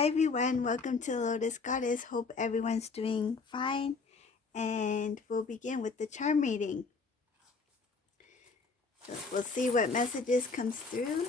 Hi everyone, welcome to Lotus Goddess. Hope everyone's doing fine, and we'll begin with the charm reading. So we'll see what messages comes through.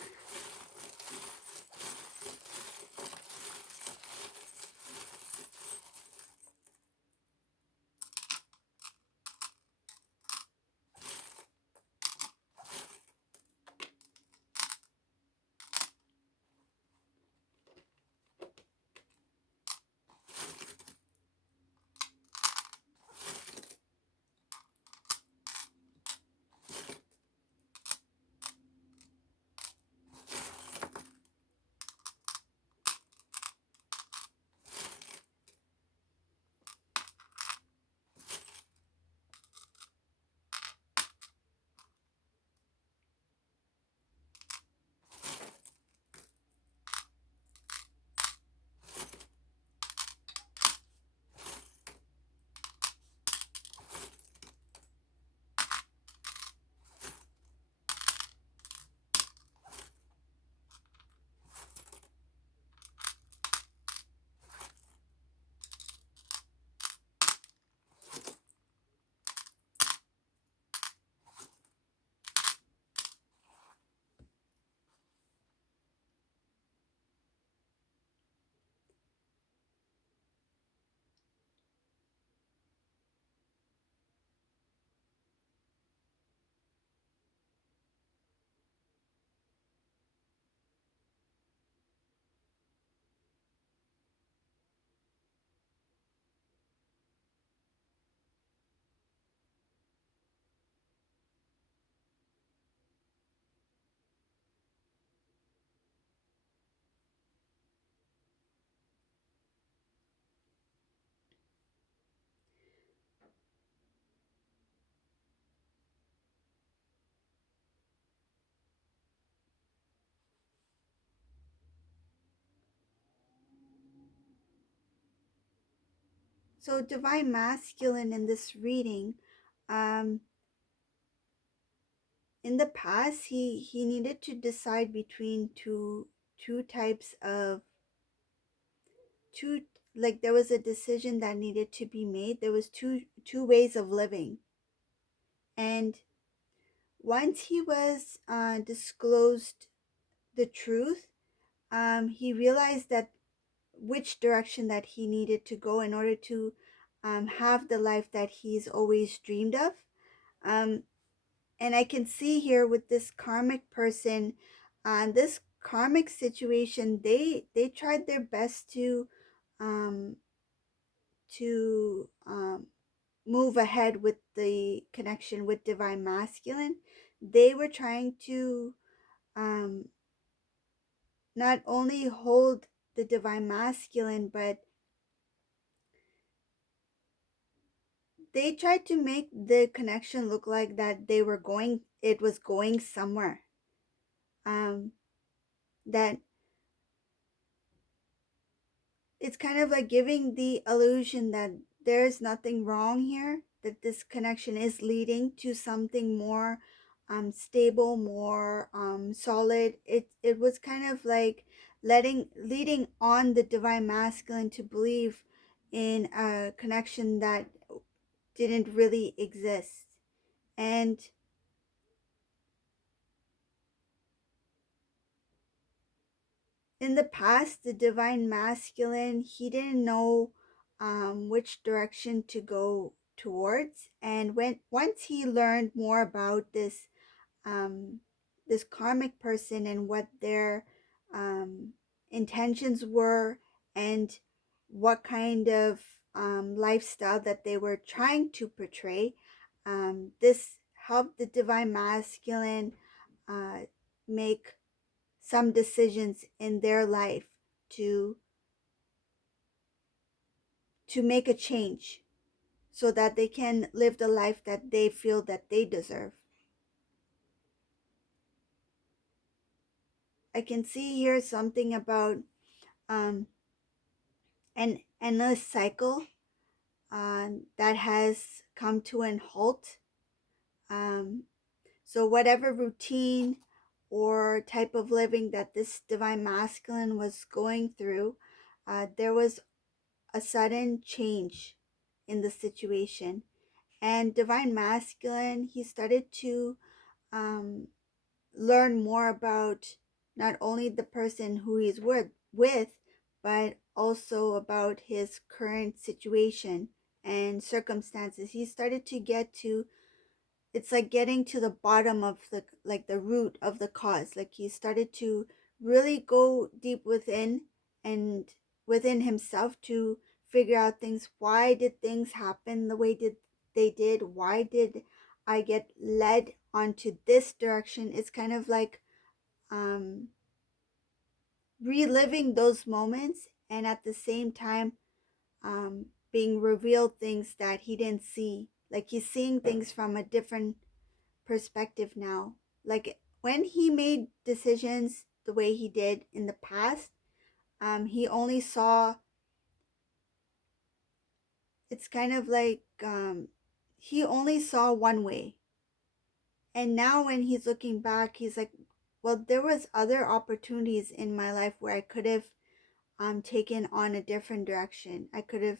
So Divine Masculine in this reading, um, in the past he needed to decide between two types of two, like there was a decision that needed to be made. There was two ways of living, and once he was disclosed the truth, he realized that which direction that he needed to go in order to have the life that he's always dreamed of. Um, and I can see here with this karmic person, this karmic situation, they tried their best um, to move ahead with the connection with divine masculine. They were trying to um, not only hold the divine masculine, but they tried to make the connection look like that it was going somewhere. Um, that it's kind of like giving the illusion that there's nothing wrong here, that this connection is leading to something more stable, more solid. It was kind of like leading on the divine masculine to believe in a connection that didn't really exist. And in the past, the divine masculine, he didn't know which direction to go towards. And once he learned more about um, this karmic person and what their intentions were, and what kind of lifestyle that they were trying to portray, this helped the divine masculine uh, make some decisions in their life to to make a change so that they can live the life that they feel that they deserve. I can see here something about um, an endless cycle that has come to an halt. Um, so whatever routine or type of living that this divine masculine was going through, there was a sudden change in the situation. And divine masculine, he started to um, learn more about not only the person who he's with, but also about his current situation and circumstances. He started to get to, it's like getting to the bottom of the, like the root of the cause. Like he started to really go deep within and within himself to figure out things. Why did things happen the way did they did? Why did I get led onto this direction? It's kind of like um reliving those moments, and at the same time being revealed things that he didn't see. Like he's seeing things from a different perspective now. Like when he made decisions the way he did in the past, he only saw, it's kind of like he only saw one way. And now when he's looking back, he's like, well, there was other opportunities in my life where I could have taken on a different direction. I could have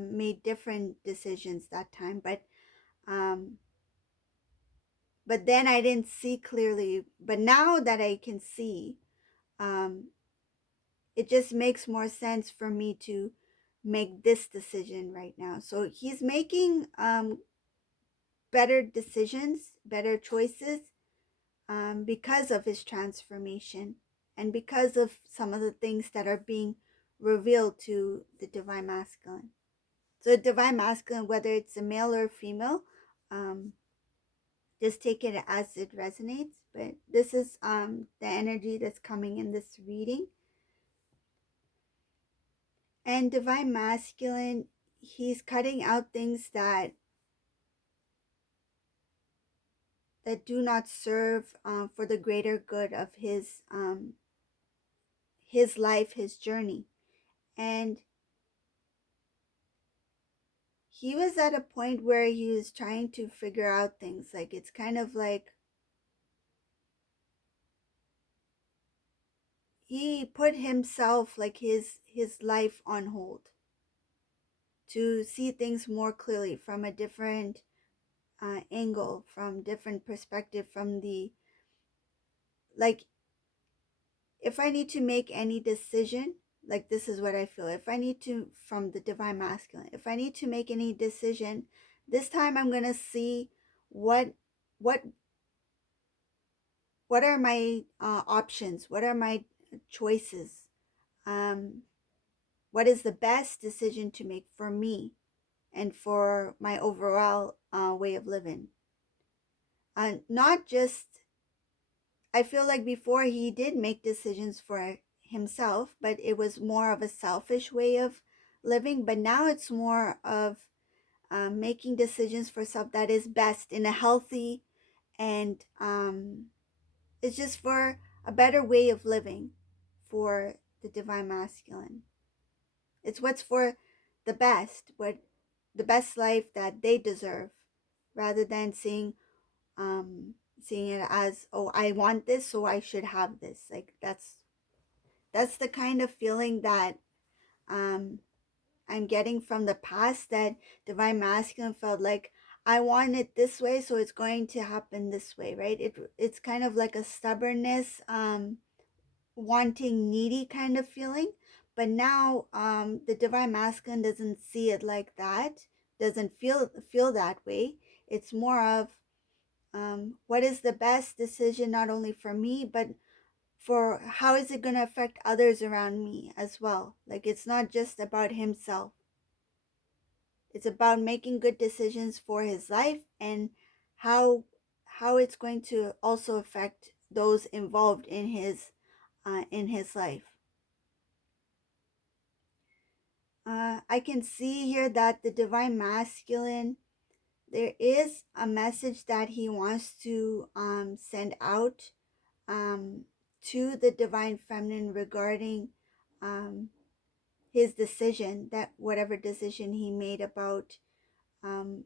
made different decisions that time, um, but then I didn't see clearly. But now that I can see, um, it just makes more sense for me to make this decision right now. So he's making better decisions, better choices, because of his transformation and because of some of the things that are being revealed to the divine masculine. So, divine masculine, whether it's a male or female, um, just take it as it resonates. But this is the energy that's coming in this reading. And divine masculine, he's cutting out things that do not serve for the greater good of his life, his journey. And he was at a point where he was trying to figure out things. Like it's kind of like he put himself, like his life on hold to see things more clearly from a different angle, from different perspective, from the, like, if I need to make any decision, like this is what I feel. If I need to, from the divine masculine, if I need to make any decision, this time I'm gonna see what what what are my options, what are my choices, um, what is the best decision to make for me and for my overall way of living. Not just, I feel like before he did make decisions for himself, but it was more of a selfish way of living. But now it's more of making decisions for self that is best in a healthy, and it's just for a better way of living for the divine masculine. It's what's for the best, what the best life that they deserve, rather than seeing it as, oh, I want this, so I should have this. Like that's the kind of feeling that um I'm getting from the past, that divine masculine felt like I want it this way, so it's going to happen this way, right? It's kind of like a stubbornness, wanting, needy kind of feeling. But now the divine masculine doesn't see it like that, doesn't feel that way. It's more of what is the best decision, not only for me, but for how is it going to affect others around me as well. Like it's not just about himself, it's about making good decisions for his life, and how how it's going to also affect those involved in his life. I can see here that the divine masculine, there is a message that he wants to send out um, to the divine feminine regarding um, his decision, that whatever decision he made about um,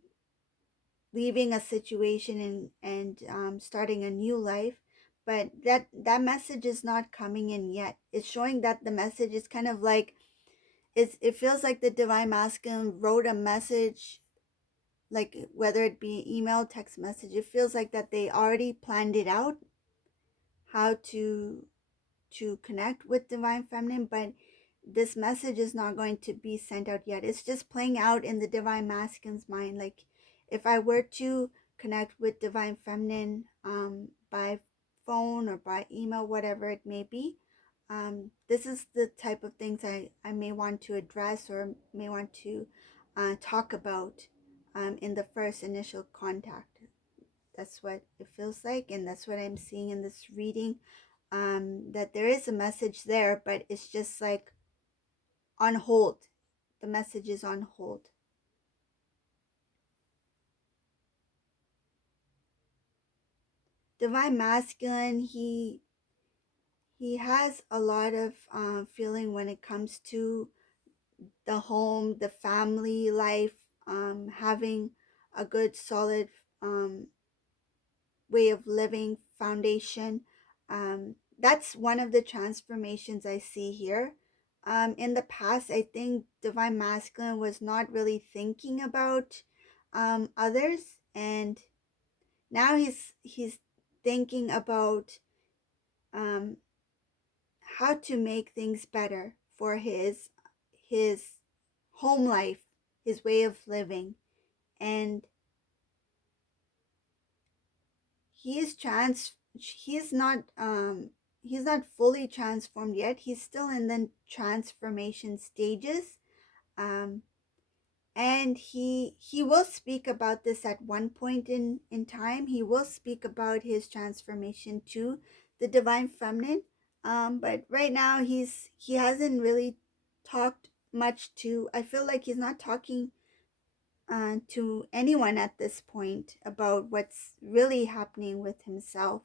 leaving a situation and starting a new life. but that message is not coming in yet. It's showing that the message is kind of like, it feels like the divine masculine wrote a message, like whether it be email, text message, it feels like that they already planned it out, how to connect with divine feminine, but this message is not going to be sent out yet. It's just playing out in the divine masculine's mind. Like if I were to connect with divine feminine by phone or by email, whatever it may be, this is the type of things I may want to address or may want to talk about in the first initial contact. That's what it feels like, and that's what I'm seeing in this reading. That there is a message there, but it's just like on hold. The message is on hold. Divine masculine, he has a lot of feeling when it comes to the home, the family life, having a good solid way of living foundation. That's one of the transformations I see here. In the past, I think divine masculine was not really thinking about others, and now he's thinking about um, how to make things better for his home life, his way of living, and he is he's not fully transformed yet. He's still in the transformation stages. um and he will speak about this at one point in time. He will speak about his transformation to the divine feminine, but right now he hasn't really talked much to, I feel like he's not talking to anyone at this point about what's really happening with himself,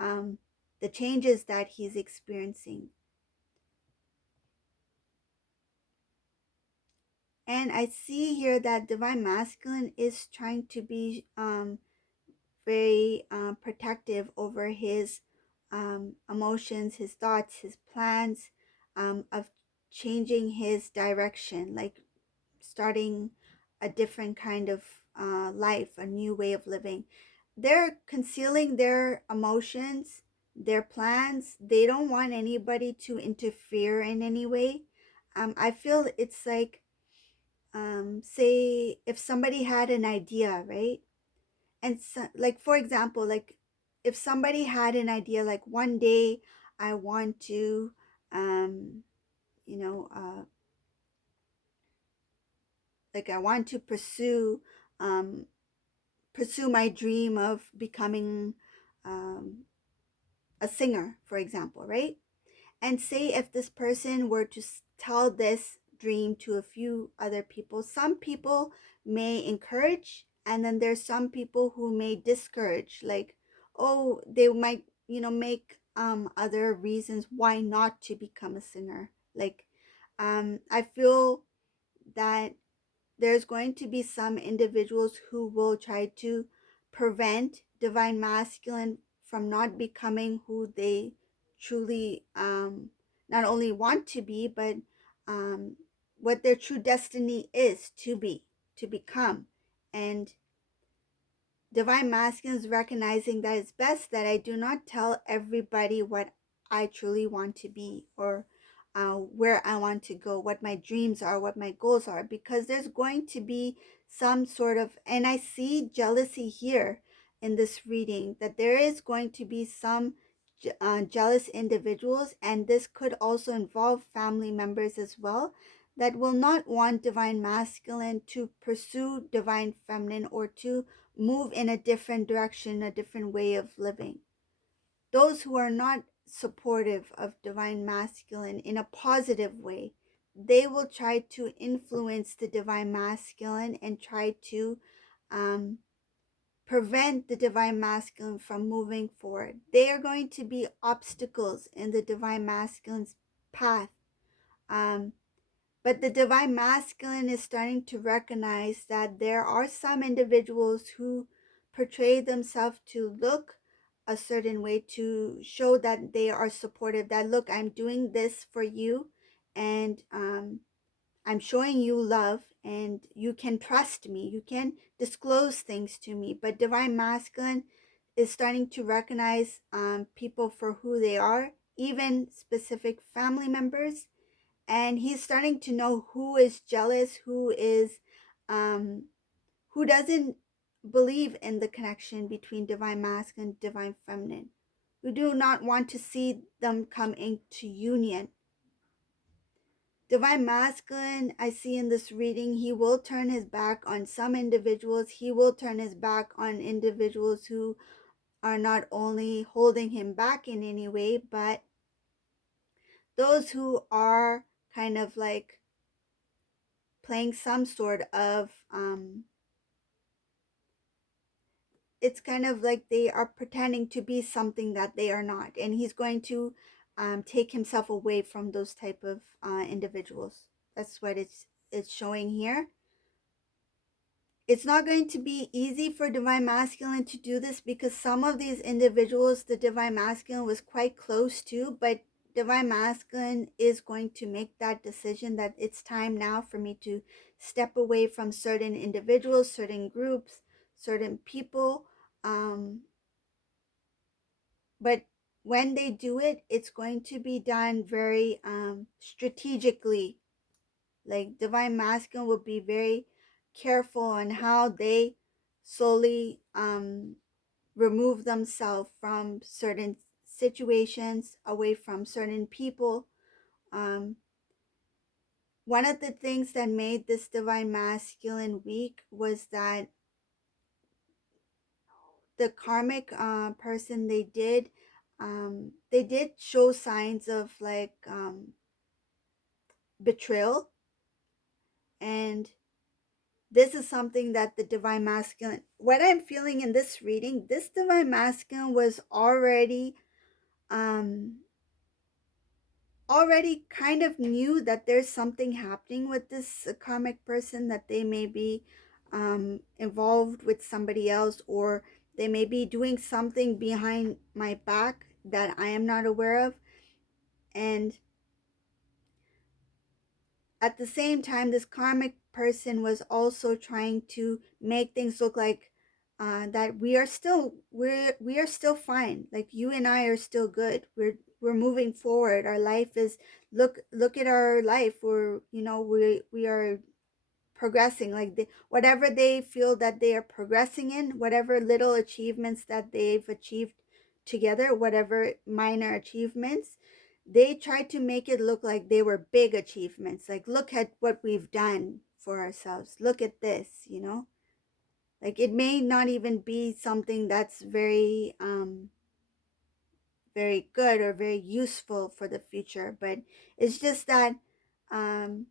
um, the changes that he's experiencing. And I see here that divine masculine is trying to be very protective over his emotions, his thoughts, his plans, of changing his direction, like starting a different kind of life, a new way of living. They're concealing their emotions, their plans. They don't want anybody to interfere in any way. I feel it's like, say, if somebody had an idea, right? And so, like, for example, like if somebody had an idea, like one day I want to, um, you know, like I want to um, pursue my dream of becoming um, a singer, for example, right? And say if this person were to tell this dream to a few other people, some people may encourage, and then there's some people who may discourage, like, oh, they might, make other reasons why not to become a singer. Like, I feel that there's going to be some individuals who will try to prevent divine masculine from not becoming who they truly, not only want to be, but um, what their true destiny is to be, to become. And divine masculine is recognizing that it's best that I do not tell everybody what I truly want to be, or where I want to go, what my dreams are, what my goals are, because there's going to be some sort of, and I see jealousy here in this reading, that there is going to be some jealous individuals, and this could also involve family members as well, that will not want divine masculine to pursue divine feminine, or to move in a different direction, a different way of living. Those who are not supportive of divine masculine in a positive way, they will try to influence the divine masculine and try to um, prevent the divine masculine from moving forward. They are going to be obstacles in the divine masculine's path. Um, but the divine masculine is starting to recognize that there are some individuals who portray themselves to look a certain way to show that they are supportive, that look, I'm doing this for you, and I'm showing you love, and you can trust me, you can disclose things to me. But divine masculine is starting to recognize people for who they are, even specific family members, and he's starting to know who is jealous, um, who doesn't believe in the connection between divine masculine and divine feminine, who do not want to see them come into union. Divine masculine, I see in this reading, he will turn his back on some individuals. He will turn his back on individuals who are not only holding him back in any way, but those who are kind of like playing some sort of it's kind of like they are pretending to be something that they are not, and he's going to take himself away from those type of individuals. That's what it's showing here. It's not going to be easy for divine masculine to do this, because some of these individuals the divine masculine was quite close to, but divine masculine is going to make that decision that it's time now for me to step away from certain individuals, certain groups, certain people. But when they do it, it's going to be done very strategically. Like divine masculine will be very careful on how they slowly remove themselves from certain situations, away from certain people. um, One of the things that made this divine masculine weak was that the karmic person, they did show signs of like betrayal. And this is something that the divine masculine, what I'm feeling in this reading, this divine masculine was um already kind of knew that there's something happening with this karmic person, that they may be involved with somebody else, or they may be doing something behind my back that I am not aware of. And at the same time, this karmic person was also trying to make things look like that we are still fine. Like you and I are still good. We're moving forward. Our life is, look at our life. We're, we are progressing. Like whatever they feel that they are progressing in, whatever little achievements that they've achieved together, whatever minor achievements, they tried to make it look like they were big achievements. Like, look at what we've done for ourselves, look at this, like it may not even be something that's very good or very useful for the future, but it's just that um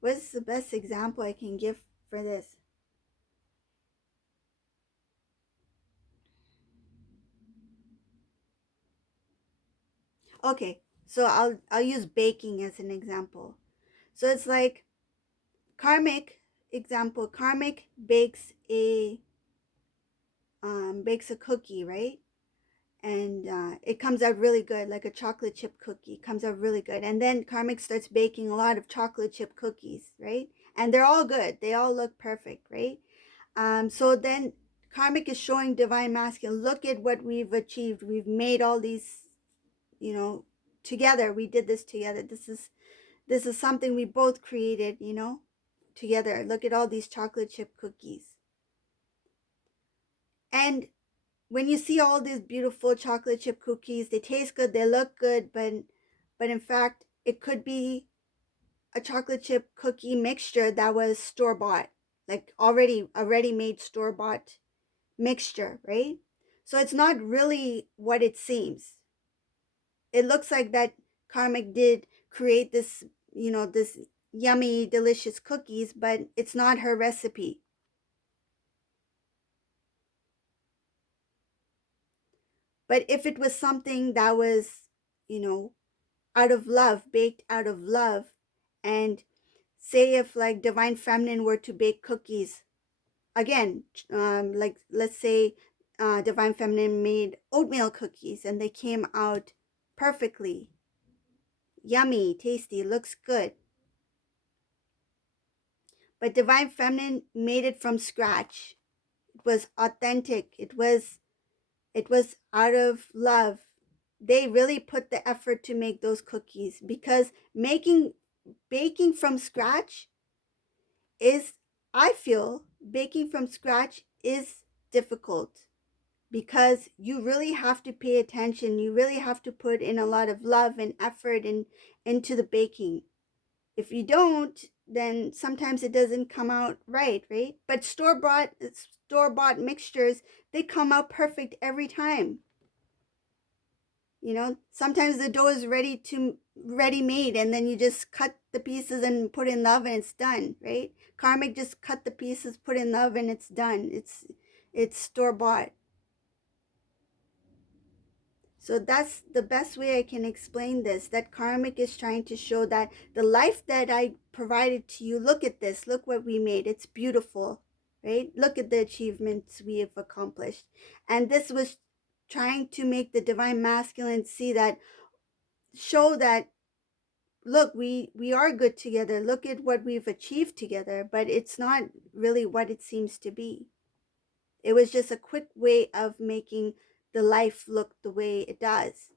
what's the best example I can give for this? Okay, so I'll use baking as an example. So it's like karmic example, karmic bakes a cookie, right? And it comes out really good, like a chocolate chip cookie comes out really good. And then karmic starts baking a lot of chocolate chip cookies, right? And they're all good, they all look perfect, right? So then karmic is showing divine masculine, look at what we've achieved, we've made all these, you know together, we did this together, this is something we both created, together. Look at all these chocolate chip cookies. And when you see all these beautiful chocolate chip cookies, they taste good, they look good, but in fact, it could be a chocolate chip cookie mixture that was store bought, like already made store bought mixture, right? So it's not really what it seems. It looks like that karmic did create this yummy delicious cookies, but it's not her recipe. But if it was something that was, you know out of love, baked out of love, and say if like divine feminine were to bake cookies, again, like let's say divine feminine made oatmeal cookies and they came out perfectly yummy, tasty, looks good. But divine feminine made it from scratch. It was authentic. It was out of love. They really put the effort to make those cookies, because making baking from scratch is, I feel baking from scratch is difficult, because you really have to pay attention. You really have to put in a lot of love and effort into the baking. If you don't, then sometimes it doesn't come out right, right? But store bought mixtures, they come out perfect every time. Sometimes the dough is ready made, and then you just cut the pieces and put in the oven, it's done, right? KARMIC just cut the pieces, put in the oven, it's done. It's store bought. So that's the best way I can explain this, that KARMIC is trying to show that the life that I provided to you, look at this, look what we made, it's beautiful, right? Look at the achievements we have accomplished. And this was trying to make the divine masculine see that, show that, look, we are good together, look at what we've achieved together, but it's not really what it seems to be. It was just a quick way of making the life look the way it does.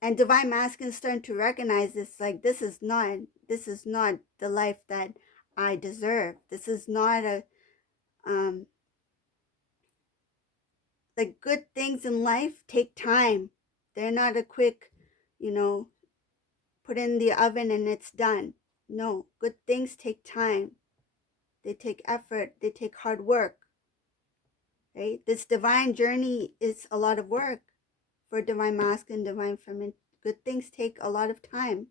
And divine masculine starting to recognize this, like, this is not the life that I deserve. This is not a like, good things in life take time. They're not a quick, you know put in the oven and it's done. No, good things take time. They take effort, they take hard work, right? This divine journey is a lot of work for divine masculine, divine feminine. Good things take a lot of time.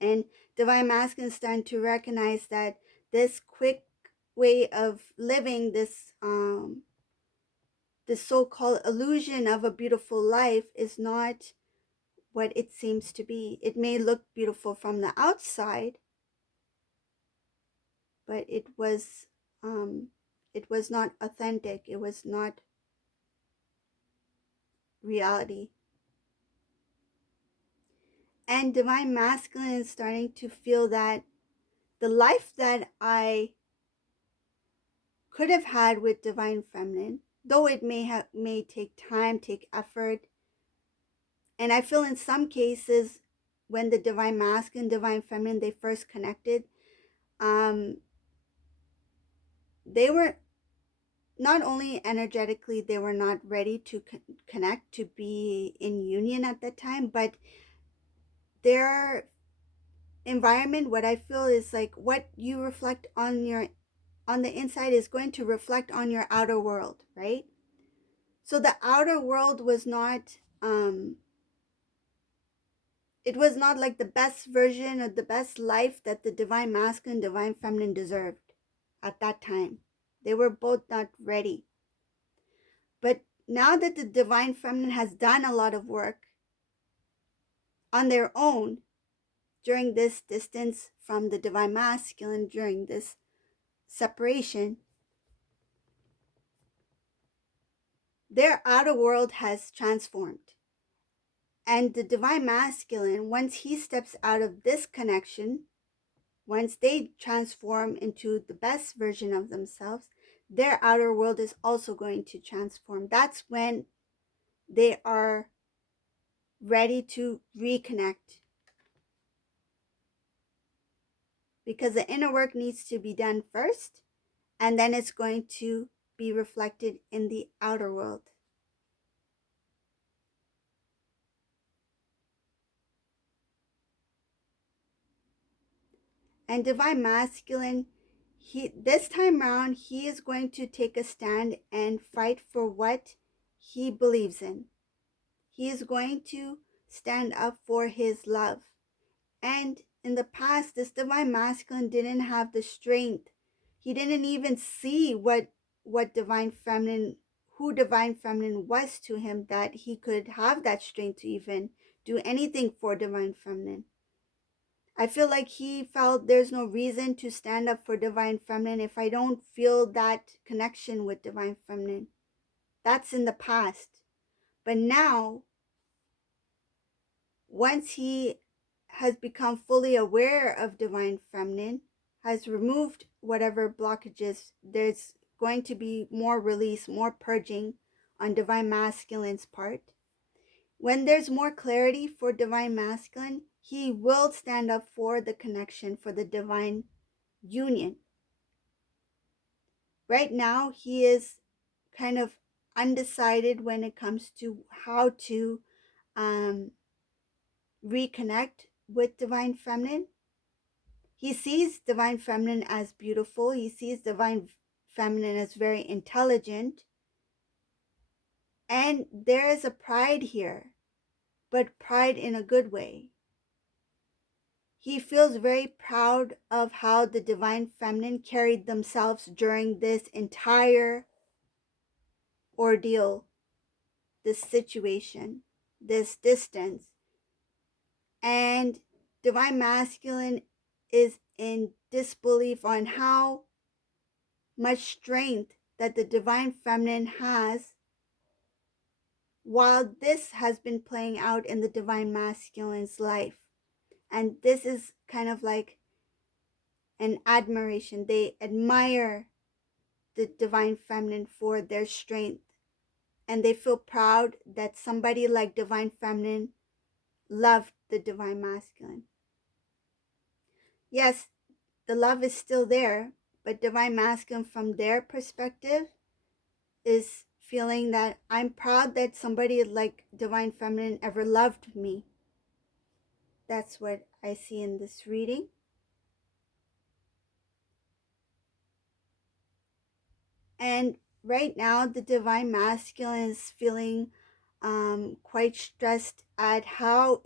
And divine masculine is starting to recognize that this quick way of living, this so-called illusion of a beautiful life, is not what it seems to be. It may look beautiful from the outside, but it was not authentic. It was not reality. And divine masculine is starting to feel that the life that I could have had with divine feminine, though it may take time, take effort, and I feel in some cases when the divine masculine, divine feminine, they first connected, um, they were not only energetically, they were not ready to connect, to be in union at that time, but their environment, what I feel is like, what you reflect on the inside is going to reflect on your outer world, right? So the outer world was not it was not like the best version or the best life that the divine masculine, divine feminine deserved at that time. They were both not ready. But now that the divine feminine has done a lot of work on their own during this distance from the divine masculine, during this separation, their outer world has transformed. And the divine masculine, once he steps out of this connection, once they transform into the best version of themselves, their outer world is also going to transform. That's when they are ready to reconnect, because the inner work needs to be done first, and then it's going to be reflected in the outer world. And divine masculine, this time around, he is going to take a stand and fight for what he believes in. He is going to stand up for his love. And in the past, this divine masculine didn't have the strength. He didn't even see what divine feminine, who divine feminine was to him, that he could have that strength to even do anything for divine feminine. I feel like he felt there's no reason to stand up for divine feminine if I don't feel that connection with divine feminine. That's in the past. But now, once he has become fully aware of divine feminine, has removed whatever blockages, there's going to be more release, more purging on divine masculine's part. When there's more clarity for divine masculine, he will stand up for the connection, for the divine union. Right now, he is kind of undecided when it comes to how to um, reconnect with divine feminine. He sees divine feminine as beautiful. He sees divine feminine as very intelligent. And there is a pride here, but pride in a good way. He feels very proud of how the divine feminine carried themselves during this entire ordeal, this situation, this distance. And divine masculine is in disbelief on how much strength that the divine feminine has while this has been playing out in the divine masculine's life. And this is kind of like an admiration. They admire the divine feminine for their strength, and they feel proud that somebody like divine feminine loved the divine masculine. Yes, the love is still there, but divine masculine from their perspective is feeling that I'm proud that somebody like divine feminine ever loved me. That's what I see in this reading. And right now, the divine masculine is feeling quite stressed at how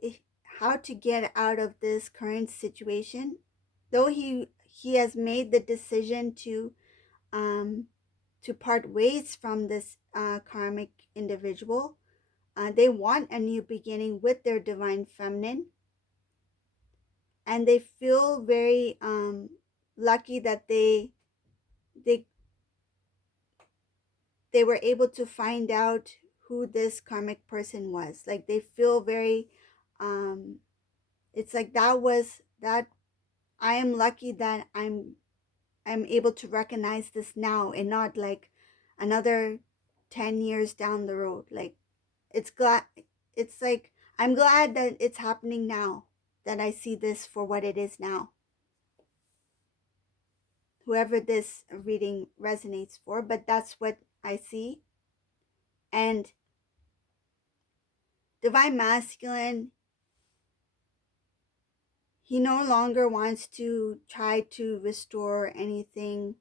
to get out of this current situation. Though he has made the decision to part ways from this karmic individual. They want a new beginning with their divine feminine, and they feel very lucky that they they were able to find out who this karmic person was. Like they feel very it's like that I am lucky that I'm able to recognize this now and not like another 10 years down the road. Like it's like I'm glad that it's happening now, that I see this for what it is now. Whoever this reading resonates for, but that's what I see. And divine masculine, he no longer wants to try to restore anything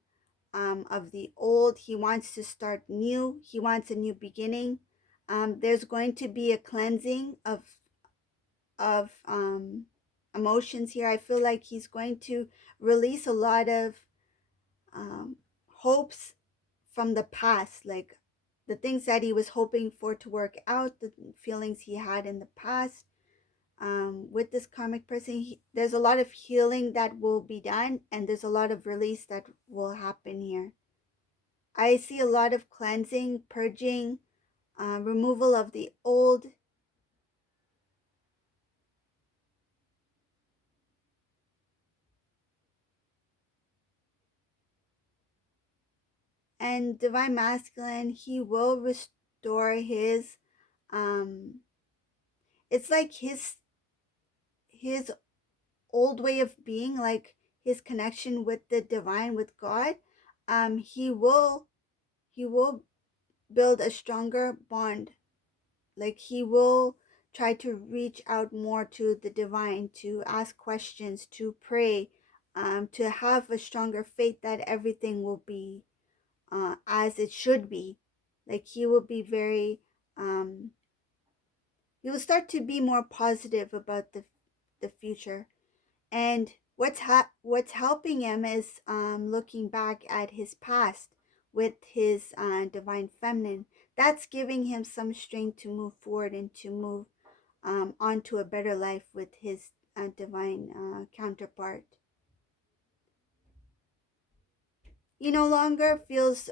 of the old. He wants to start new. He wants a new beginning. There's going to be a cleansing of emotions here. I feel like he's going to release a lot of um, hopes from the past, like the things that he was hoping for to work out, the feelings he had in the past. With this karmic person, there's a lot of healing that will be done, and there's a lot of release that will happen here. I see a lot of cleansing, purging, removal of the old. And divine masculine, he will restore his it's like his old way of being, like his connection with the divine, with God. He will build a stronger bond. Like he will try to reach out more to the divine, to ask questions, to pray, to have a stronger faith that everything will be as it should be. Like he will be very he will start to be more positive about the future. And what's helping him is looking back at his past with his divine feminine. That's giving him some strength to move forward and to move on to a better life with his divine counterpart. He no longer feels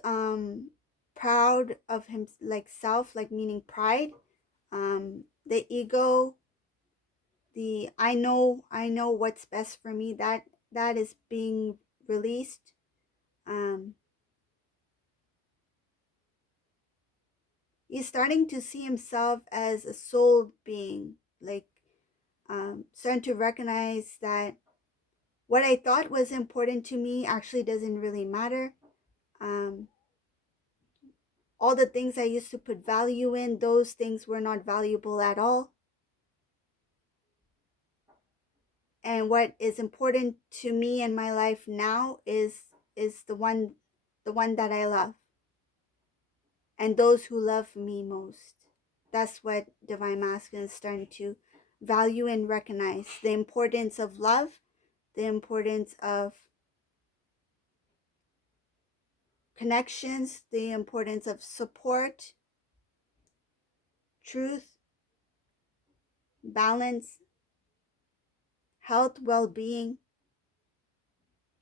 proud of him, like self, like meaning pride. The ego, the I know what's best for me, that is being released. Um, he's starting to see himself as a soul being, like starting to recognize that what I thought was important to me actually doesn't really matter. Um, all the things I used to put value in, those things were not valuable at all. And what is important to me in my life now is the one that I love, and those who love me most. That's what divine masculine is starting to value and recognize: the importance of love, the importance of connections, the importance of support, truth, balance, health, well-being.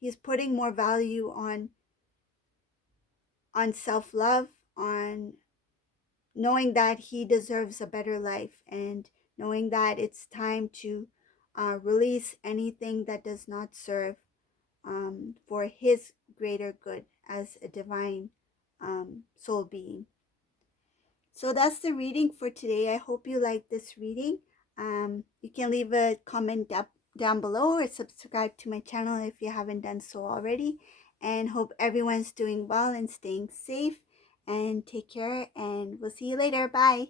He's putting more value on self-love, on knowing that he deserves a better life, and knowing that it's time to release anything that does not serve for his greater good as a divine soul being. So that's the reading for today. I hope you like this reading. You can leave a comment down below or subscribe to my channel if you haven't done so already. And hope everyone's doing well and staying safe. And take care, and we'll see you later. Bye.